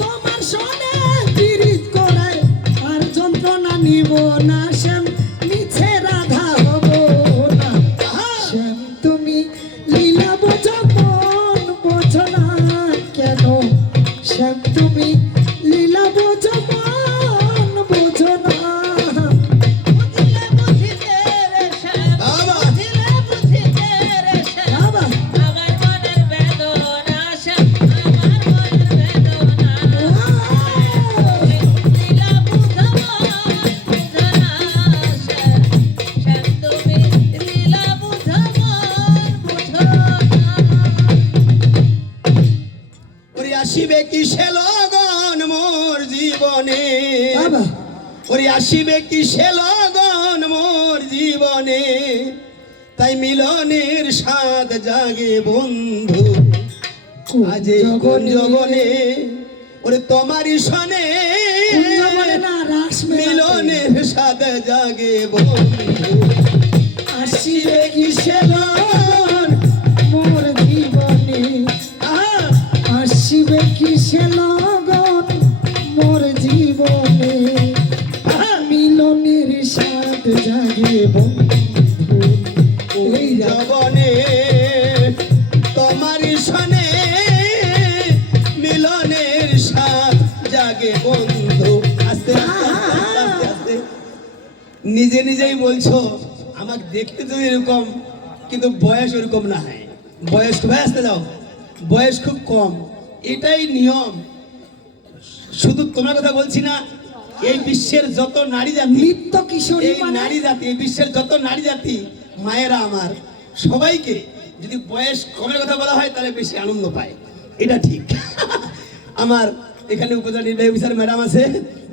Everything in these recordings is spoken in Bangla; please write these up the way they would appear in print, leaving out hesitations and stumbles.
তোমার শোনে পীড়িত করে আর যন্ত্রণা নিব না শ্যাম মিছে রাধা হব না শ্যাম তুমি লীলা বোঝো মন বোঝো না কেন শ্যাম তুমি লীলা বোঝো মন বোঝো না আসিবে কিসে লগন মোর জীবনে ওরে আসিবে কিসে লগন মোর জীবনে তাই মিলনের স্বাদ জাগে বন্ধু আজ কোন জগনে ওরে তোমারই সনে মিলনের স্বাদ জাগে বন্ধু আসিবে কিসে লগন মোর জীবনে আসিবে কিসে লগন মোর জীবনে মিলনের স্বাদ জাগে বন্ধু ওই জবনে তোমারই সনে মিলনের স্বাদ জাগে বন্ধু আস্তে আস্তে আস্তে নিজে নিজেই বলছো আমাকে দেখতে তো এরকম কিন্তু বয়স ওরকম না হয় বয়স খুব আসতে যাও বয়স খুব কম এটাই নিয়ম শুধু তোমার কথা বলছি না এই বিশ্বের যত নারী জাতি নৃত্য কিশোরী নারী জাতি এই বিশ্বের যত নারী জাতি মায়েরা আমার সবাইকে যদি বয়স কমের কথা বলা হয় তাহলে বেশি আনন্দ পায় এটা ঠিক আমার এখানে উপজেলা নির্বাহী অফিসার ম্যাডাম আছে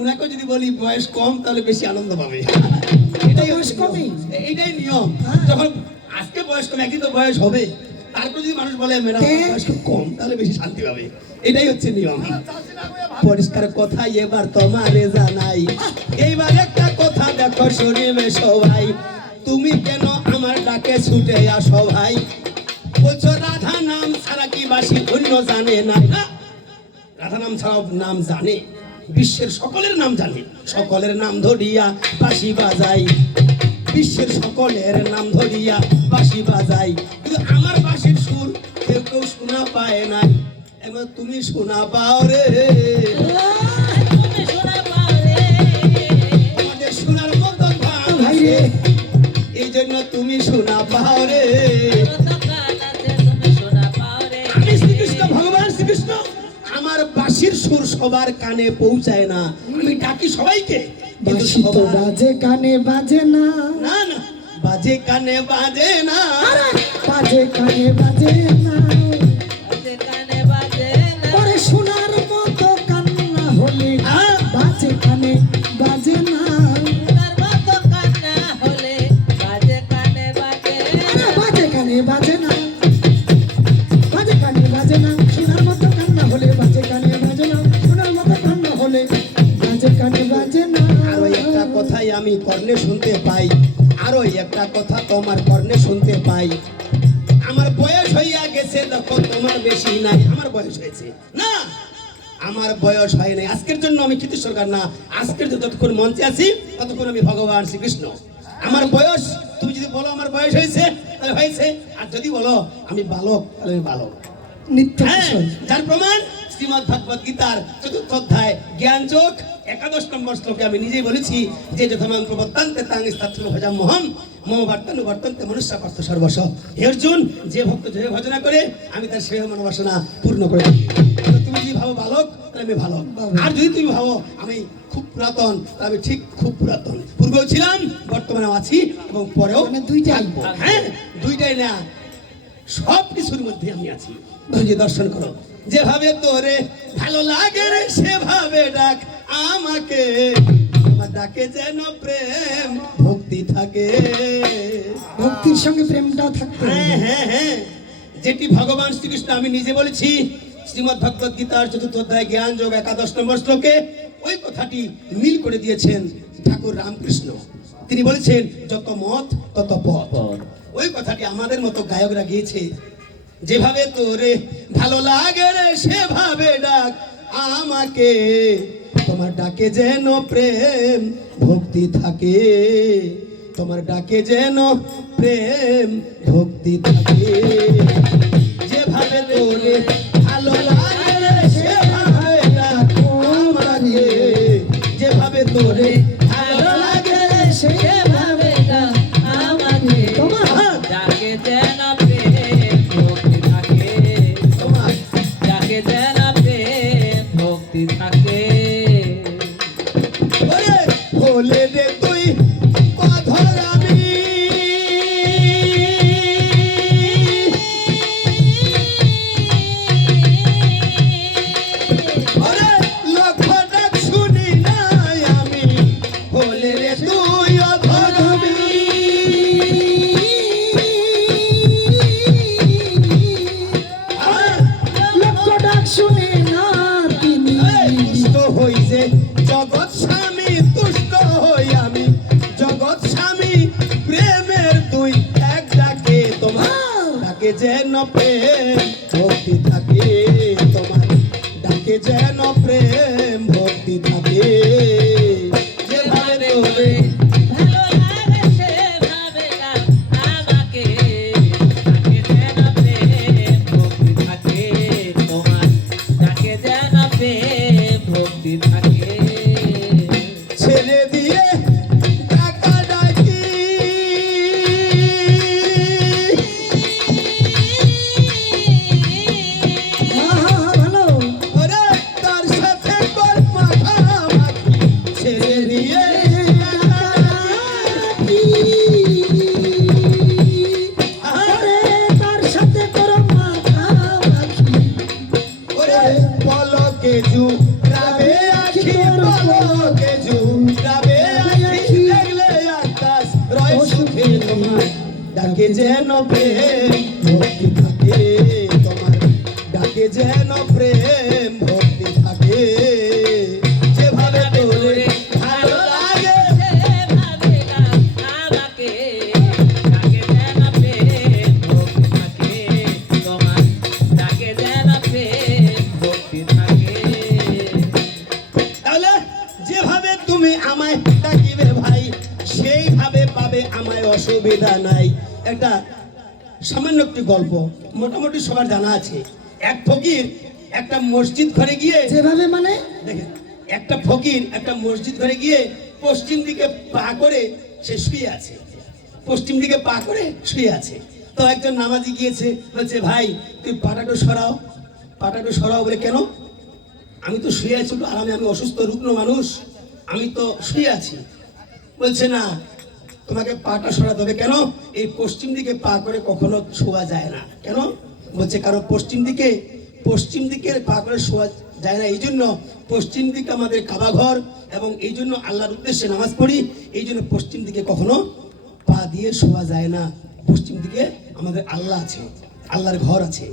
উনাকেও যদি বলি বয়স কম তাহলে বেশি আনন্দ পাবে এটাই বয়স কমই এইটাই নিয়ম যখন আজকে বয়স কম একদিন তো বয়স হবে তারপর যদি মানুষ বলে ম্যাডাম বয়স খুব কম তাহলে বেশি শান্তি পাবে এটাই হচ্ছে নিয়ম পরিষ্কার কথা এবার তোমারে জানাই এইবার একটা কথা দেখো শুনিবে সবাই তুমি কেন আমার ডাকে ছুটে আসো ভাই বলছো রাধা নাম ছাড়া কি বাসি অন্য জানে না রাধা নাম ছাড়াও নাম জানে বিশ্বের সকলের নাম জানে সকলের নাম ধরিয়া বাঁশি বাজাই বিশ্বের সকলের নাম ধরিয়া বাঁশি বাজাই কিন্তু আমার বাঁশির সুর কেউ কেউ শোনা পায় না এবার তুমি শোনা পাও রে তোমাদের শোনার মতো ভাই রে এই জন্য তুমি শোনা পাও রে আমি শ্রীকৃষ্ণ ভগবান শ্রীকৃষ্ণ আমার বাঁশির সুর সবার কানে পৌঁছায় না আমি ডাকি সবাইকে বাঁশি তো বাজে কানে বাজে না না না বাজে কানে বাজে না বাজে কানে বাজে না ওরে শোনার মতো কান্না হলে বাজে কানে বাজে না বাজে কানে বাজে না বাজে কানে বাজে না শোনার মতো কান্না হলে বাজে কানে বাজে না শোনার মতো কান্না হলে বাজে কানে বাজে না আরো একটা কথাই আমি কর্ণে শুনতে পাই আরো একটা কথা তোমার কর্ণে শুনতে পাই আমার বয়স হইয়া গেছে দেখো তোমার বেশি নাই আমার বয়স হয়েছে না আমার বয়স হয় নাই আজকের জন্য আমি কৃতি সরকার না আজকের যতক্ষণ মঞ্চে আছি ততক্ষণ আমি ভগবান শ্রীকৃষ্ণ আমার বয়স তুমি যদি বলো আমার বয়স হয়েছে তাহলে হয়েছে আর যদি বলো আমি বালক তাহলে আমি বালক নিত্য যার প্রমাণ শ্রীমদ্ ভগবদ গীতার ৪র্থ অধ্যায় জ্ঞান যোগ ১১ নম্বর শ্লোকে আমি নিজেই বলেছি যে যথামান প্রবর্তান্তে তাং স্থাত্র ভজাম্যহম মম বর্তনু বর্তন্তে মনুষ্য পার্থ সর্বস্ব হে অর্জুন যে ভক্ত যে ভজনা করে আমি তার সেই মনোবাসনা পূর্ণ করে থাকি তুমি যদি ভাবো বালক তাহলে আমি ভালক আর যদি তুমি ভাবো আমি খুব পুরাতন তাহলে আমি ঠিক খুব পুরাতন পূর্বেও ছিলাম বর্তমানে আছি এবং পরেও দুইটাই হ্যাঁ দুইটাই না সব কিছুর মধ্যে আমি আছি তুমি যে দর্শন করো যেভাবে তোরে ভালো লাগে রে সেভাবে ডাক আমাকে আমার ডাকে যেন প্রেম ভক্তি থাকে ভক্তির সঙ্গে প্রেমটাও থাকবে হ্যাঁ হ্যাঁ হ্যাঁ যেটি ভগবান শ্রীকৃষ্ণ আমি নিজে বলেছি শ্রীমদ্ ভগবদ গীতার ৪র্থ অধ্যায় জ্ঞান যোগ ১১ নম্বর শ্লোকে ওই কথাটি মিল করে দিয়েছেন ঠাকুর রামকৃষ্ণ তিনি বলেছেন যত মত তত পথ ওই কথাটি আমাদের মতো গায়করা গিয়েছে যেভাবে তোরে ভালো লাগে রে সেভাবে ডাক আমাকে, তোমার ডাকে যেন প্রেম ভক্তি থাকে, তোমার ডাকে যেন প্রেম ভক্তি থাকে, যেভাবে তোরে ভালো লাগে রে সেভাবে ডাক আমাকে, যেভাবে তোরে ভালো লাগে রে সেভাবে ডাক আমাকে, তোমার যাকে যেন প্রেম ভক্তি থাকে, তোমার যাকে যেন প্রেম ভক্তি থাকে। ওরে ভোলে রে তুই অধর আমি, ওরে লক্ষ ডাক শুনি নাই আমি, ভোলে রে তুই অধর আমি, লক্ষ ডাক শুনে না তিনি, তুষ্ট হই যে জগৎ স্বামী, তুষ্ট হই আমি জগৎ স্বামী, প্রেমের দুই এক ডাকে তোমার ডাকে যেন প্রেম ভক্তি থাকে, তোমার ডাকে যেন প্রেম ভক্তি থাকে, যেভাবে তোরে ভালো লাগে সেভাবে ডাক আমাকে, যাকে যেন প্রেম ভক্তি থাকে, তোমার যাকে যেন প্রেম ভক্তি থাকে। ছেড়ে দিয়ে টাকা ডাকি, ভালো ওরে তার সাথে কর মাখামাখি, ছেড়ে দিয়ে টাকা ডাকি। আরে তার সাথে করো মাখামাখি, ওরে পলকে জুড়াবে আখি, পলকে জুড়াবে আখি, দেখলে আকাশ রয় সুখে, তোমার ডাকে যেন প্রেম ভক্তি থাকে, তোমার ডাকে যেন প্রেম ভক্তি থাকে, যেভাবে তোরে ভালো লাগে সেভাবে ডাক আমাকে, যাকে যেন প্রেম ভক্তি থাকে, তোমার যাকে যেন প্রেম ভক্তি থাকে। তাহলে যেভাবে তুমি আমায় ডাকিবে ভাই সেইভাবে পাবে, আমায় অসুবিধা নাই। একটা সামান্য একটি গল্প মোটামুটি সবার জানা আছে। এক ফকির একটা মসজিদ ঘরে গিয়ে, যেভাবে মানে দেখেন, একটা ফকির একটা মসজিদ ঘরে গিয়ে পশ্চিম দিকে পা করে সে শুয়ে আছে, পশ্চিম দিকে পা করে শুয়ে আছে। তো একজন নামাজি গিয়েছে, বলছে ভাই তুই পাটাটো সরাও, পাটাটো সরাও। বলে কেন? আমি তো শুয়ে আছি একটু আরামে, আমি অসুস্থ রুগ্ন মানুষ, আমি তো শুয়ে আছি। বলছে না, তোমাকে পাটা সরাতে হবে। কেন? এই পশ্চিম দিকে পা করে কখনো শোয়া যায় না। কেন? বলছে কারণ পশ্চিম দিকে পা করে শোয়া যায় না, এই জন্য পশ্চিম দিকে আমাদের কাবা ঘর, এবং এই জন্য আল্লাহর উদ্দেশ্যে নামাজ পড়ি, এই জন্য পশ্চিম দিকে কখনো পা দিয়ে শোয়া যায় না। পশ্চিম দিকে আমাদের আল্লাহ আছে, আল্লাহর ঘর আছে।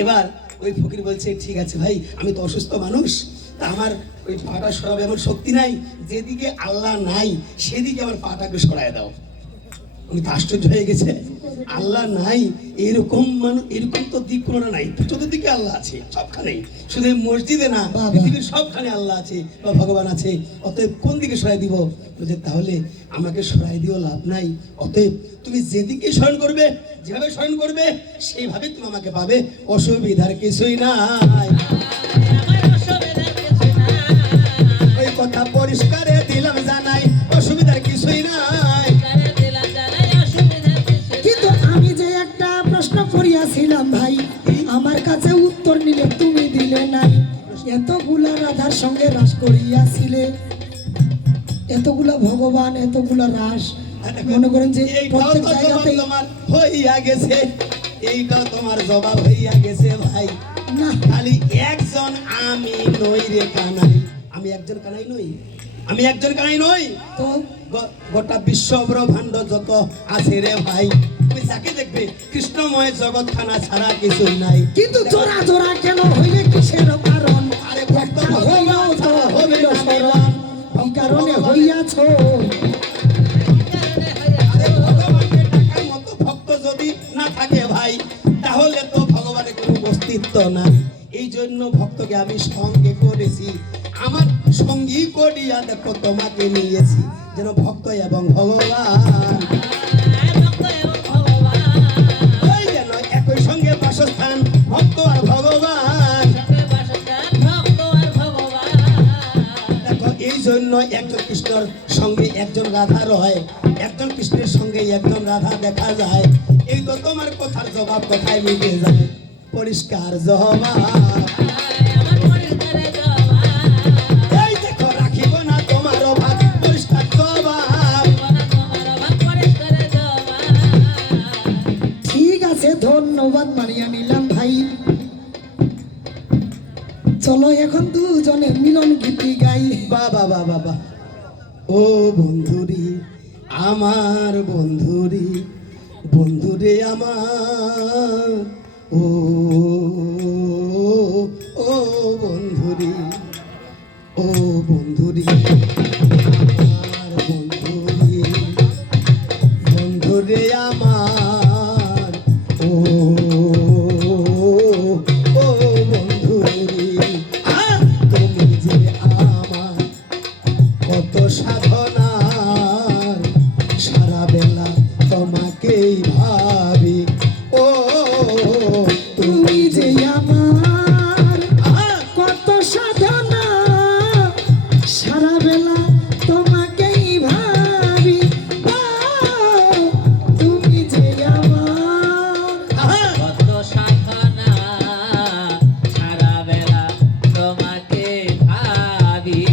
এবার ওই ফকির বলছে ঠিক আছে ভাই, আমি তো অসুস্থ মানুষ, তা আমার ওই পাটা সরাবে এমন শক্তি নাই, যেদিকে আল্লাহ নাই সেদিকে আমার পাটাকে সরায় দাও। উনি তো আশ্চর্য হয়ে গেছে, আল্লাহ নাই এরকম মানুষ, এরকম তো দিক কোনো নাই, চতুর্দিকে আল্লাহ আছে সবখানেই, শুধু এই মসজিদে না, বাবা। পৃথিবীর সবখানে আল্লাহ আছে বা ভগবান আছে, অতএব কোন দিকে সরাই দিব? বলছে তাহলে আমাকে সরাই দিও লাভ নাই, অতএব তুমি যেদিকে স্মরণ করবে, যেভাবে স্মরণ করবে সেইভাবে তুমি আমাকে পাবে, অসুবিধার কিছুই নাই। আমার অসুবিধার কিছু নাই, ওই কথা পরিষ্কারে দিলাম জানাই, অসুবিধার কিছুই নাই। করে দিলাম জানাই অসুবিধার কিছু নাই। কিন্তু আমি যে একটা প্রশ্ন করিয়াছিলাম ভাই, আমার কাছে উত্তর নিলে তুমি দিলে নাই। এতগুলা রাধার সঙ্গে রাস করিয়াছিলে, এতগুলা ভগবান, এতগুলা রাস, মনে করেন যে এইটাও প্রত্যেক তো জবাব জায়গাতেই তোমার হইয়া গেছে, এইটাও তোমার জবাব হইয়া গেছে ভাই। না, খালি একজন আমি নই রে কানাই, আমি একজন কানাই নই, আমি একজন কানাই নই, তো গোটা বিশ্ব ব্রহ্মাণ্ড যত আছে রে ভাই, তুমি যাকে দেখবে কৃষ্ণময় জগৎখানা ছাড়া কিছুই নাই। কিন্তু জোড়া জোড়া কেন হইলে কিসের কারণ? আরে ভক্ত একটা হইলেও তো হবে হইল না স্মরণ, এই কারণে হইয়াছ। আরে ভগবানকে টাকার মতো ভক্ত যদি না থাকে ভাই, তাহলে তো অস্তিত্ব নাই। এই জন্য ভক্তকে আমি সঙ্গে করেছি, আমার সঙ্গী করিয়া দেখো তোমাকে নিয়েছি, যেন ভক্ত এবং ভগবান ভক্ত এবং ভগবান ওই যেন একই সঙ্গে বাসস্থান, ভক্ত আর ভগবান। সঙ্গে বাসস্থান, ভক্ত আর ভগবান। দেখো এই জন্য একজন কৃষ্ণর সঙ্গে একজন রাধা রয়, একজন কৃষ্ণের সঙ্গে একজন রাধা দেখা যায়। এই তো তোমার কথার জবাব কোথায় মিটে যায়, পরিষ্কার জবাব। আমার পরিষ্কারে জবাব, এই দেখো রাখিব না তোমার অভাব, পরিষ্কার জবাব। তোমার অভাব পরিষ্কারে জবাব। ঠিক আছে, ধন্যবাদ মানিয়া নিলাম ভাই। চলো এখন দুজনে মিলন গীতি গাই। বাবা বাবা বাবা, ও বন্ধুরি আমার বন্ধুরি, বন্ধুরে আমার, ও ও বন্ধুরি, ও বন্ধুরি আমার বন্ধুরি, বন্ধুরে আমার, ও ও বন্ধুরি, তুমি যে আমার কত সাধনার, সারা বেলা তোমাকেই ভাবি, ও তুমি যে আমার কত সাধনা, সারা বেলা তোমাকেই ভাবি। ও, তুমি যে আমার কত সাধনা, সারা বেলা তোমাকে ভাবি।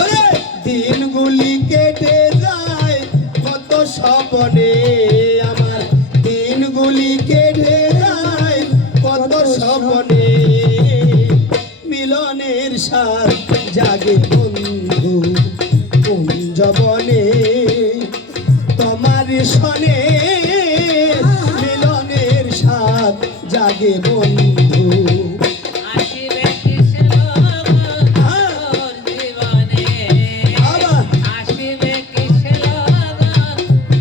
ওরে দিনগুলি কেটে যায় কত স্বপনে আমার, দিনগুলি কেটে যায় কত স্বপনে, মিলনের সাথ জাগে বন্ধু কুঞ্জবনে, তোমার সনে মিলনের সাথ জাগে বন্ধু। আসিবে কৃষ্ণ তোর জীবনে, আবার আসিবে কৃষ্ণ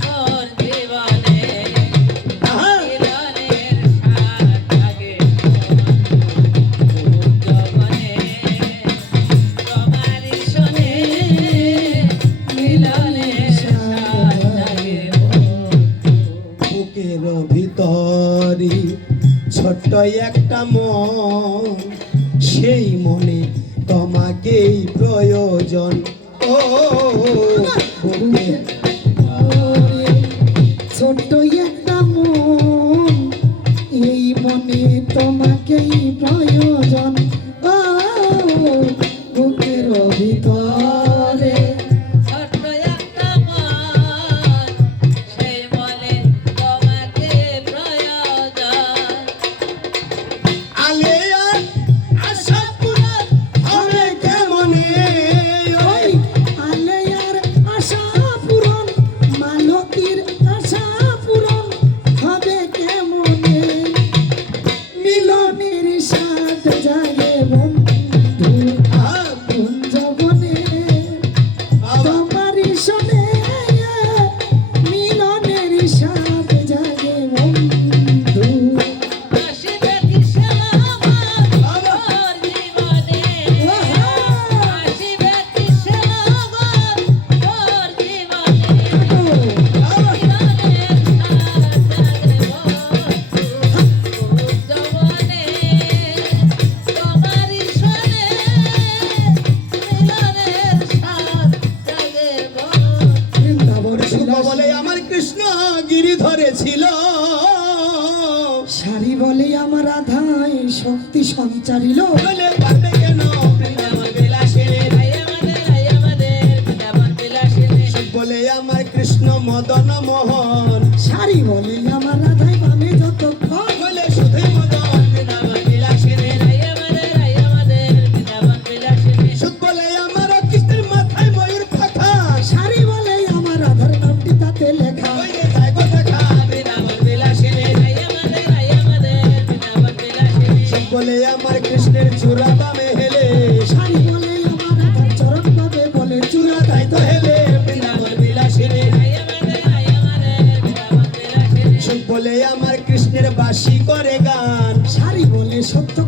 তোর জীবনে, মিলনের সাথ জাগে কুঞ্জবনে, তোমারি শোনে মিলনের সাথ জাগে বুকের ভিতরে ছোট্ট একটা মন, সেই মনে তোমাকেই প্রয়োজন, ও বুকের ওরে ছোট্ট একটা মন, এই মনে তোমাকেই প্রয়োজন। ও বুকের ভিতরে ছোট্ট একটা মন, সেই মনে তোমাকে প্রয়োজন। আলে আর আশা পূরণ হবে কেমনে, ওই আলেয়ার আশা পূরণ, মালতীর আশা পূরণ হবে কেমনে, মিলনের সাথ জাগে বন্ধু কুঞ্জবনে, তোমারি শোনে মিলনের সাথ জাগে বন্ধু। আসিবে কৃষ্ণ তোর জীবনে, আসিবে কৃষ্ণ তোর জীবনে, মিলনের সাথ জাগে বন্ধু। বৃন্দাবন শুভ বলে আমার কৃষ্ণ গিরি ধরেছিল, সারি বলে আমার রাধায় শক্তি সঞ্চারিল। বলে পাবে কেন বৃন্দাবন বিলাসিনী, বলে আমার কৃষ্ণ মদন মোহন, সারি বলে আমার রাধায় পাবে যতক্ষণ, বলে শুধুই মদন বৃন্দাবন বিলাসিনী, সুখ বলে আমার কৃষ্ণের মাথায় ময়ূর পাখা, সারি বলে আমার রাধার নামটি তাতে লেখা। বলে যায় গো দেখা বৃন্দাবন বিলাসিনী, সুখ বলে আমার কৃষ্ণের চূড়া বামে হেলে, সারি বলে আমার রাধার চরণ পাবে বলে চূড়া তাই তো হেলে বৃন্দাবন বিলাসিনী, সুখ বলে আমার কৃষ্ণের বাঁশি করে গান, সত্য